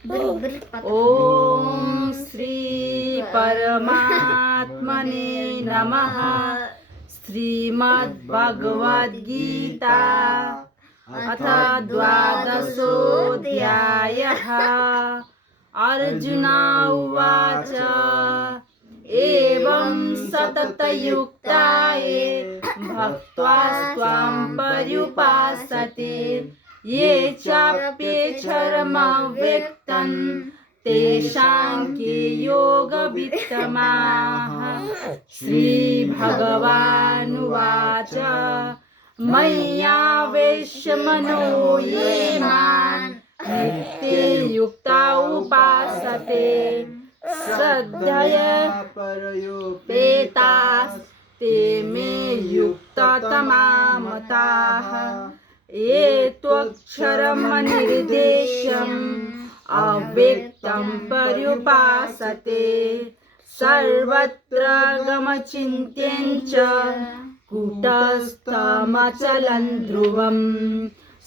ओम श्री परमात्मने नमः। श्रीमद्भगवद्गीता अथ द्वादशोऽध्यायः। अर्जुन उवाच एवं सततयुक्ता ये भक्त्वा त्वां पर्युपासते ये चाप्येक्षरमव्यक्तं तेषां के योगवित्तमाः। श्रीभगवानुवाच मय्यावेश्य मनो ये मां नित्ये युक्ता उपासते श्रद्धया परयोपेतास्ते मे युक्ततमा मताः। ये त्वक्षरमनिर्देश्यम् अव्यक्तं पर्युपासते सर्वत्र गमचिन्त्यं च कूटस्थमचलं ध्रुवम्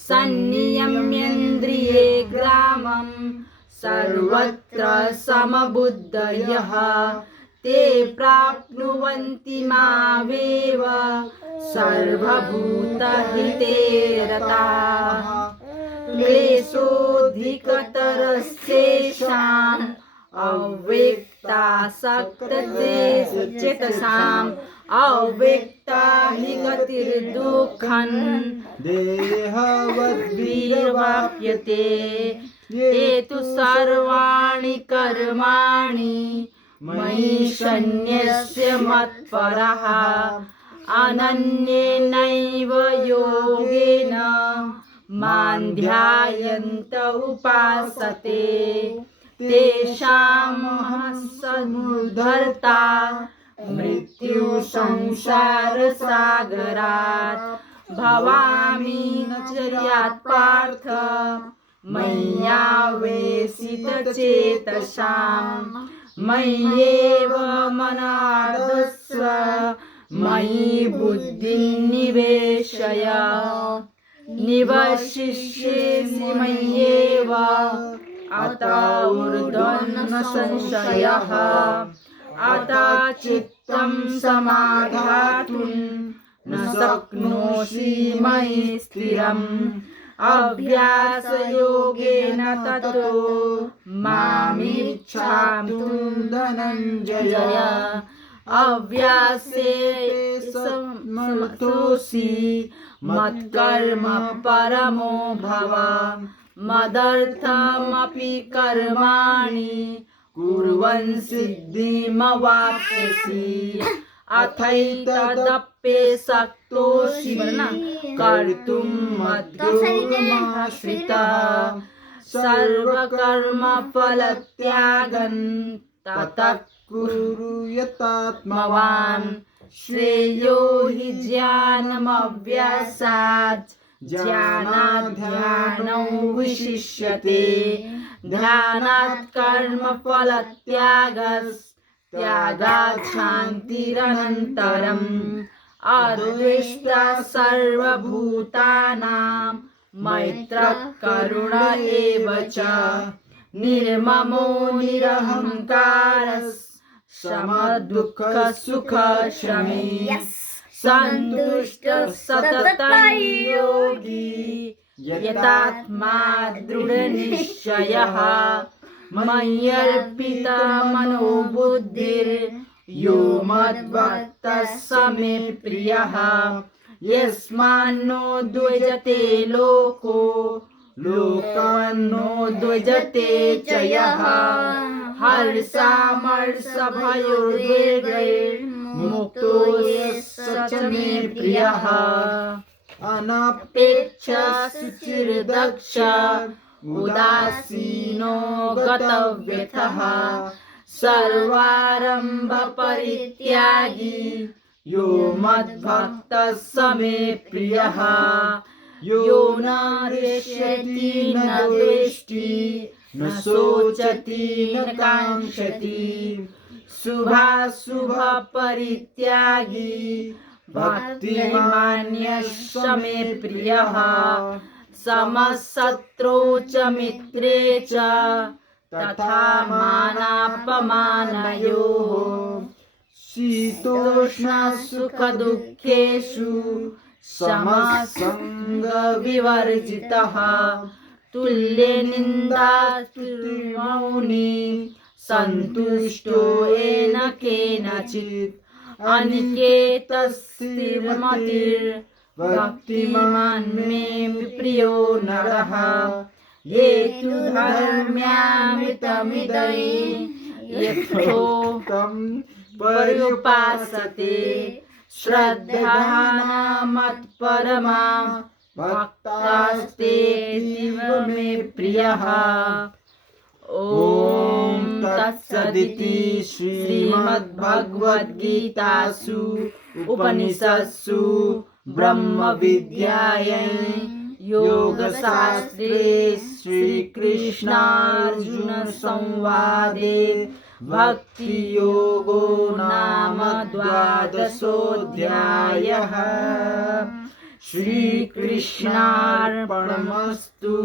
सन्नियम्येन्द्रिये ग्रामं सर्वत्र समबुद्धयः ते प्राप्नुवन्ति मामेव सर्वभूतहिते रताः। क्लेशोऽधिकतरस्तेषाम् अव्यक्तासक्तचेतसाम् अव्यक्ता हि गतिर्दुःखं देहवद्भिर्वाप्यते। ये तु सर्वाणि कर्माणि मयि सन्न्यस्य मत्परः अनन्येनैव योगेन मां ध्यायन्त उपासते तेषां समुद्धर्ता मृत्यु संसारसागरात् भवामि न चर्यात् पार्थ मय्यावेशितचेतसां। मय्येव मनार्दस्व मयि बुद्धिं निवेशय निवशिष्यसि मय्येव अत ऊर्ध्वं न संशयः। अत चित्तं समाधातुं न शक्नोषि मयि स्थिरम् अभ्यासयोगेन ततो मामिच्छाप्तुं धनञ्जय। अभ्यासेन समर्थोऽसि मत्कर्म परमो भव मदर्थमपि कर्माणि कुर्वन् सिद्धिमवाप्स्यसि। अथैतदप्यशक्तोऽसि कर्तुं मद्योगमाश्रितः सर्वकर्मफलत्यागं ततः कुरु यतात्मवान्। श्रेयो हि ज्ञानमभ्यासात् ज्ञानात् ध्यानौ विशिष्यते। ध्यानात् कर्मफलत्यागात् शान्तिरनन्तरम्। अद्वेष्टा सर्वभूतानां मैत्रः करुण एव च निर्ममो निरहङ्कारः समदुःखसुखक्षमी सन्तुष्टः सततं योगी यतात्मा दृढनिश्चयः। मय्यर्पितमनोबुद्धिर्यो मद्भक्तः स मे प्रियः। यस्मान्नो द्विजते लोको लोकान्नो द्विजते च यः। हर्षामर्षभयोर्वेगैर्मुक्तो स च मे प्रियः। अनपेक्षः शुचिर्दक्ष उदासीनो गतव्यथः सर्वारम्भपरित्यागी यो मद्भक्तः स मे प्रियः। यो न हृष्यति न द्वेष्टि न शोचति न काङ्क्षति शुभाशुभपरित्यागी भक्तिमान्यः स मे प्रियः। समशत्रौ च मित्रे च तथा मानापमानयोः शीतोष्णसुखदुःखेषु समसङ्गविवर्जितः तुल्यनिन्दास्तुतिर्मौनी सन्तुष्टो येन केनचित् अनिकेतस्थिरमतिर्भक्तिमान् मे प्रियो नरः ये तु धर्म्यामृतमिदये यथोक्तं पर्युपासते श्रद्धानामत्परमा भक्तास्तेऽतीव मे प्रियः। ॐ तत्सदिति श्रीमद्भगवद्गीतासु उपनिषत्सु ब्रह्मविद्यायां योगशास्त्रे श्रीकृष्णार्जुनसंवादे भक्तियोगो नाम द्वादशोऽध्यायः। श्रीकृष्णार्पणमस्तु।